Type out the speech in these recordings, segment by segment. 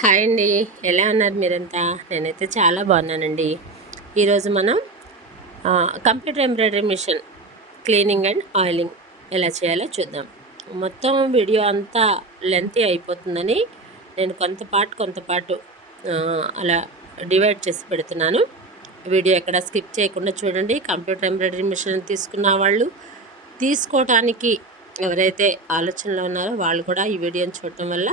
Hi అండి. ఎలా ఉన్నారు మీరంతా? నేనైతే చాలా బాగున్నానండి. ఈరోజు మనం computer embroidery machine cleaning and oiling ఎలా చేయాలో చూద్దాం. మొత్తం వీడియో అంతా లెంతీ అయిపోతుందని నేను కొంత కొంతపాటు కొంత అలా డివైడ్ చేసి పెడుతున్నాను. వీడియో ఎక్కడ స్కిప్ చేయకుండా చూడండి. కంప్యూటర్ ఎంబ్రాయిడరీ మిషన్ తీసుకున్న వాళ్ళు తీసుకోవటానికి ఎవరైతే ఆలోచనలో ఉన్నారో వాళ్ళు కూడా ఈ వీడియోని చూడటం వల్ల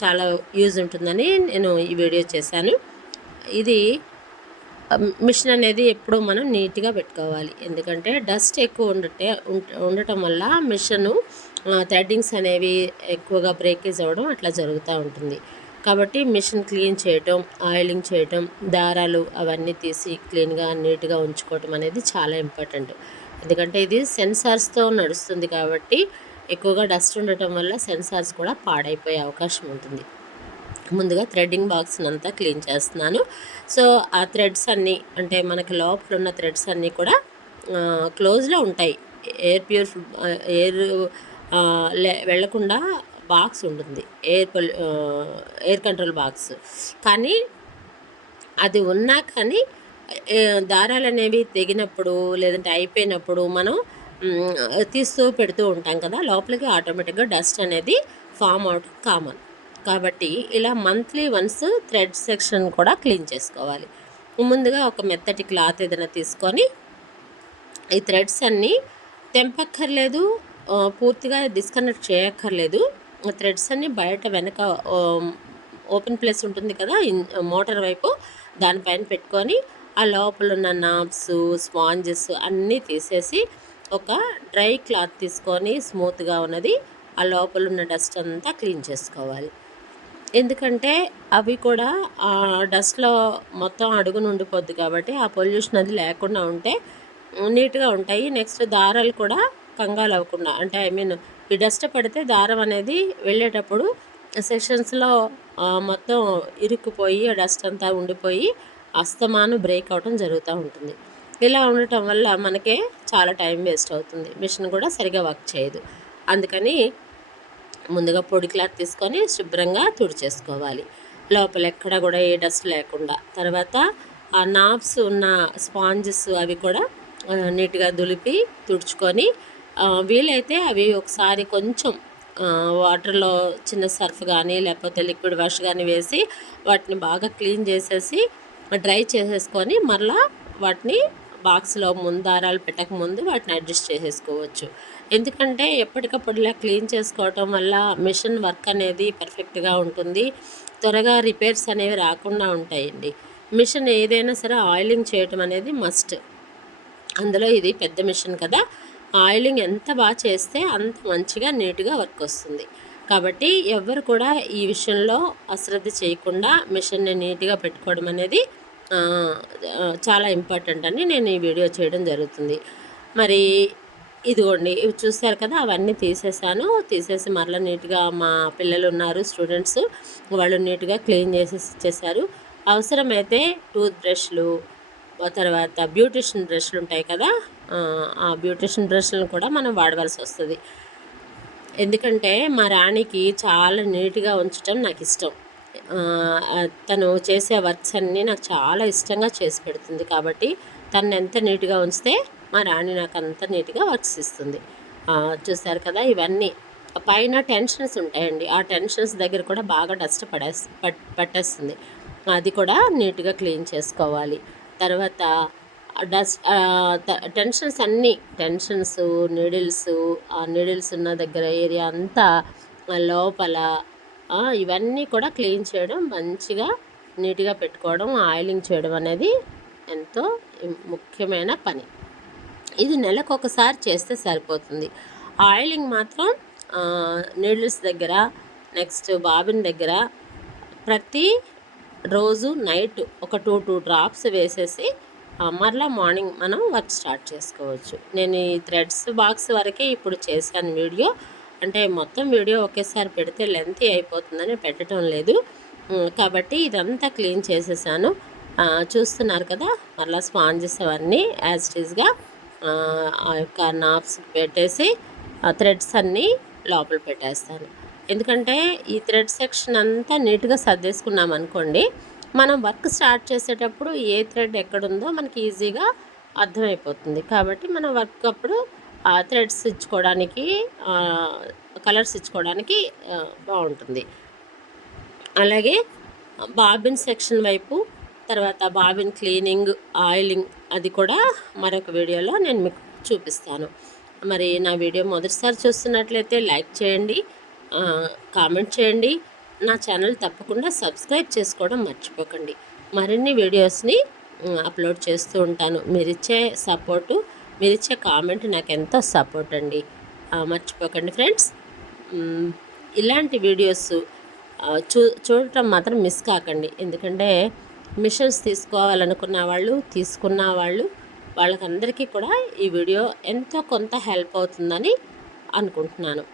చాలా యూజ్ ఉంటుందని నేను ఈ వీడియో చేశాను. ఇది మిషన్ అనేది ఎప్పుడూ మనం నీట్గా పెట్టుకోవాలి. ఎందుకంటే డస్ట్ ఎక్కువ ఉండటే ఉండటం వల్ల మిషను థ్రెడ్డింగ్స్ అనేవి ఎక్కువగా బ్రేకేజ్ అవ్వడం అట్లా జరుగుతూ ఉంటుంది. కాబట్టి మిషన్ క్లీన్ చేయటం ఆయిలింగ్ చేయటం దారాలు అవన్నీ తీసి క్లీన్గా నీట్గా ఉంచుకోవటం అనేది చాలా ఇంపార్టెంట్. ఎందుకంటే ఇది సెన్సార్స్తో నడుస్తుంది కాబట్టి ఎక్కువగా డస్ట్ ఉండటం వల్ల సెన్సార్స్ కూడా పాడైపోయే అవకాశం ఉంటుంది. ముందుగా థ్రెడ్డింగ్ బాక్స్ని అంతా క్లీన్ చేస్తున్నాను. సో ఆ థ్రెడ్స్ అన్నీ అంటే మనకి లోపల ఉన్న థ్రెడ్స్ అన్నీ కూడా క్లోజ్లో ఉంటాయి. ఎయిర్ ప్యూర్ ఎయిర్ వెళ్ళకుండా బాక్స్ ఉంటుంది. Air air control box. కానీ అది ఉన్నా కానీ దారాలు అనేవి తెగినప్పుడు లేదంటే అయిపోయినప్పుడు మనం తీస్తూ పెడుతూ ఉంటాం కదా లోపలికి ఆటోమేటిక్గా డస్ట్ అనేది ఫామ్ అవడం కామన్. కాబట్టి ఇలా మంత్లీ వన్స్ థ్రెడ్ సెక్షన్ కూడా క్లీన్ చేసుకోవాలి. ముందుగా ఒక మెత్తటి క్లాత్ ఏదైనా తీసుకొని ఈ థ్రెడ్స్ అన్నీ తెంపక్కర్లేదు పూర్తిగా డిస్కనెక్ట్ చేయక్కర్లేదు. థ్రెడ్స్ అన్నీ బయట వెనక ఓపెన్ ప్లేస్ ఉంటుంది కదా మోటార్ వైపు దానిపైన పెట్టుకొని ఆ లోపల ఉన్న నాబ్స్ స్పాంజెస్ అన్నీ తీసేసి ఒక డ్రై క్లాత్ తీసుకొని స్మూత్గా ఉన్నది ఆ లోపల ఉన్న డస్ట్ అంతా క్లీన్ చేసుకోవాలి. ఎందుకంటే అవి కూడా ఆ డస్ట్లో మొత్తం అడుగున ఉండిపోద్ది కాబట్టి ఆ పొల్యూషన్ అది లేకుండా ఉంటే నీట్గా ఉంటాయి. నెక్స్ట్ దారాలు కూడా కంగాలు అవ్వకుండా అంటే ఐ మీన్ ఈ డస్ట్ పడితే దారం అనేది వెళ్ళేటప్పుడు సెక్షన్స్లో మొత్తం ఇరుక్కుపోయి ఆ డస్ట్ అంతా ఉండిపోయి అస్తమాను బ్రేక్ అవటం జరుగుతూ ఉంటుంది. ఇలా ఉండటం వల్ల మనకే చాలా టైం వేస్ట్ అవుతుంది. మిషన్ కూడా సరిగా వర్క్ చేయదు. అందుకని ముందుగా పొడి క్లాత్ తీసుకొని శుభ్రంగా తుడిచేసుకోవాలి. లోపల ఎక్కడ కూడా ఏ డస్ట్ లేకుండా. తర్వాత ఆ నాబ్స్ ఉన్న స్పాంజెస్ అవి కూడా నీట్గా దులిపి తుడుచుకొని వీలైతే అవి ఒకసారి కొంచెం వాటర్లో చిన్న సర్ఫ్ కానీ లేకపోతే లిక్విడ్ వాష్ కానీ వేసి వాటిని బాగా క్లీన్ చేసేసి డ్రై చేసేసుకొని మరలా వాటిని బాక్స్లో ముందారాలు పెట్టక ముందు వాటిని అడ్జస్ట్ చేసేసుకోవచ్చు. ఎందుకంటే ఎప్పటికప్పుడు ఇలా క్లీన్ చేసుకోవటం వల్ల మిషన్ వర్క్ అనేది పర్ఫెక్ట్గా ఉంటుంది. త్వరగా రిపేర్స్ అనేవి రాకుండా ఉంటాయండి. మిషన్ ఏదైనా సరే ఆయిలింగ్ చేయటం అనేది మస్ట్. అందులో ఇది పెద్ద మిషన్ కదా. ఆయిలింగ్ ఎంత బాగా చేస్తే అంత మంచిగా నీట్గా వర్క్ వస్తుంది. కాబట్టి ఎవరు కూడా ఈ విషయంలో అశ్రద్ధ చేయకుండా మిషన్ని నీట్గా పెట్టుకోవడం అనేది చాలా ఇంపార్టెంట్ అని నేను ఈ వీడియో చేయడం జరుగుతుంది. మరి ఇదిగోండి ఇవి చూస్తారు కదా అవన్నీ తీసేసాను. తీసేసి మరలా నీట్గా మా పిల్లలు ఉన్నారు స్టూడెంట్స్. వాళ్ళు నీట్గా క్లీన్ చేసేసి ఇచ్చేసారు అవసరమైతే టూత్ బ్రష్లు తర్వాత బ్యూటిషియన్ బ్రష్లు ఉంటాయి కదా ఆ, బ్యూటిషియన్ బ్రష్లను కూడా మనం వాడవలసి వస్తుంది. ఎందుకంటే మా రాణికి చాలా నీట్గా ఉంచటం నాకు ఇష్టం. తను చేసే వర్క్స్ అన్నీ నాకు చాలా ఇష్టంగా చేసి పెడుతుంది కాబట్టి తను ఎంత నీట్గా ఉంచితే మా రాణి నాకు అంత నీట్గా వర్క్స్ ఇస్తుంది. ఆ, చూసారు కదా ఇవన్నీ. పైన టెన్షన్స్ ఉంటాయండి. ఆ టెన్షన్స్ దగ్గర కూడా బాగా డస్ట్ పడేస్ పట్ పట్టేస్తుంది. అది కూడా నీట్గా క్లీన్ చేసుకోవాలి. తర్వాత డస్ట్ టెన్షన్స్ అన్నీ టెన్షన్స్ నీడిల్స్ ఆ నీడిల్స్ ఉన్న దగ్గర ఏరియా అంతా లోపల ఇవన్నీ కూడా క్లీన్ చేయడం మంచిగా నీట్గా పెట్టుకోవడం ఆయిలింగ్ చేయడం అనేది ఎంతో ముఖ్యమైన పని. ఇది నెలకు ఒకసారి చేస్తే సరిపోతుంది. ఆయిలింగ్ మాత్రం నీడిల్స్ దగ్గర నెక్స్ట్ బాబిన్ దగ్గర ప్రతి రోజు నైట్ ఒక టూ టూ డ్రాప్స్ వేసేసి మరలా మార్నింగ్ మనం వర్క్ స్టార్ట్ చేసుకోవచ్చు. నేను ఈ థ్రెడ్స్ బాక్స్ వరకే ఇప్పుడు చేశాను వీడియో. అంటే మొత్తం వీడియో ఒకేసారి పెడితే లెంత్ అయిపోతుందని పెట్టడం లేదు. కాబట్టి ఇదంతా క్లీన్ చేసేసాను. చూస్తున్నారు కదా మళ్ళీ స్పాంజెస్ అవన్నీ యాజ్ టీజ్గా ఆ యొక్క నాప్స్ పెట్టేసి థ్రెడ్స్ అన్నీ లోపల పెట్టేస్తాను. ఎందుకంటే ఈ థ్రెడ్ సెక్షన్ అంతా నీట్గా సర్దేసుకున్నాం అనుకోండి మనం వర్క్ స్టార్ట్ చేసేటప్పుడు ఏ థ్రెడ్ ఎక్కడుందో మనకి ఈజీగా అర్థమైపోతుంది. కాబట్టి మనం వర్క్ అప్పుడు థ్రెడ్స్ ఇచ్చుకోవడానికి కలర్స్ ఇచ్చుకోవడానికి బాగుంటుంది. అలాగే బాబిన్ సెక్షన్ వైపు తర్వాత బాబిన్ క్లీనింగ్ ఆయిలింగ్ అది కూడా మరొక వీడియోలో నేను మీకు చూపిస్తాను. మరి నా వీడియో మొదటిసారి చూస్తున్నట్లయితే లైక్ చేయండి కామెంట్ చేయండి నా ఛానల్ తప్పకుండా సబ్స్క్రైబ్ చేసుకోవడం మర్చిపోకండి. మరిన్ని వీడియోస్ని అప్లోడ్ చేస్తూ ఉంటాను. మీరిచ్చే సపోర్టు మీరు ఇచ్చే కామెంట్ నాకు ఎంతో సపోర్ట్ అండి. మర్చిపోకండి ఫ్రెండ్స్. ఇలాంటి వీడియోస్ చూ చూడటం మాత్రం మిస్ కాకండి. ఎందుకంటే మిషన్స్ తీసుకోవాలనుకున్న వాళ్ళు తీసుకున్న వాళ్ళు వాళ్ళకందరికీ కూడా ఈ వీడియో ఎంతో కొంత హెల్ప్ అవుతుందని అనుకుంటున్నాను.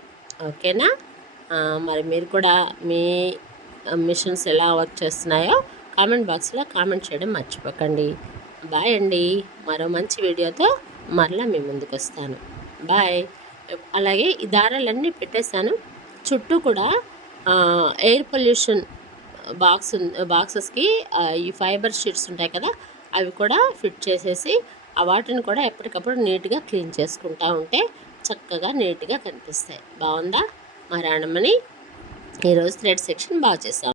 ఓకేనా? మరి మీరు కూడా మీ మిషన్స్ ఎలా వర్క్ చేస్తున్నాయో కామెంట్ బాక్స్లో కామెంట్ చేయడం మర్చిపోకండి. బాయ్ అండి. మరో మంచి వీడియోతో మరలా మీ ముందుకు వస్తాను బాయ్. అలాగే ఈ దారాలన్నీ పెట్టేశాను. చుట్టూ కూడా ఎయిర్ పొల్యూషన్ బాక్స్ బాక్సెస్కి ఈ ఫైబర్ షీట్స్ ఉంటాయి కదా అవి కూడా ఫిట్ చేసేసి ఆ వాటిని కూడా ఎప్పటికప్పుడు నీట్గా క్లీన్ చేసుకుంటా ఉంటే చక్కగా నీట్గా కనిపిస్తాయి. బాగుందా? మా రాణమ్మని ఈరోజు థ్రెడ్ సెక్షన్ బాగా చేసాం